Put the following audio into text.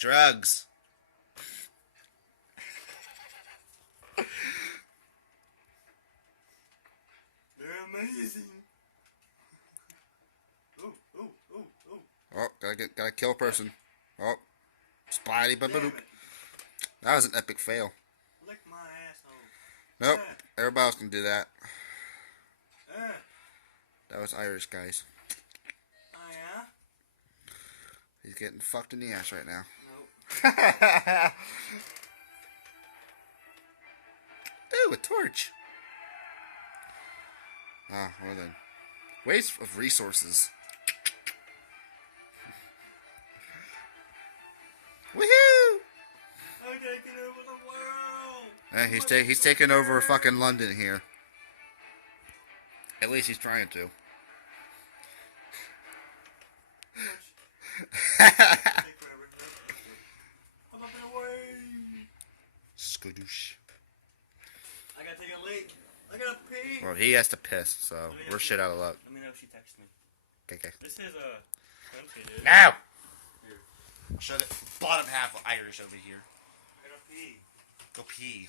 Drugs. They're amazing. Ooh, ooh, ooh, ooh. Oh, gotta kill a person. Oh, Spidey, but Damn it. that was an epic fail. Lick my asshole. Nope, everybody else can do that. Uh, That was Irish, guys. oh yeah? He's getting fucked in the ass right now. Nope. Ooh, a torch. Ah, well then. Waste of resources. Woohoo! I'm taking over the world. Hey, he's taking over fucking London here. At least he's trying to. Take forever. I'm up and away. Skadoosh. I gotta take a leak. I gotta pee. Well, he has to piss, so we're shit out of luck. Let me know if she texts me. Okay. This is country, dude. Now! Here. I'll show the bottom half of Irish over here. I gotta pee. Go pee.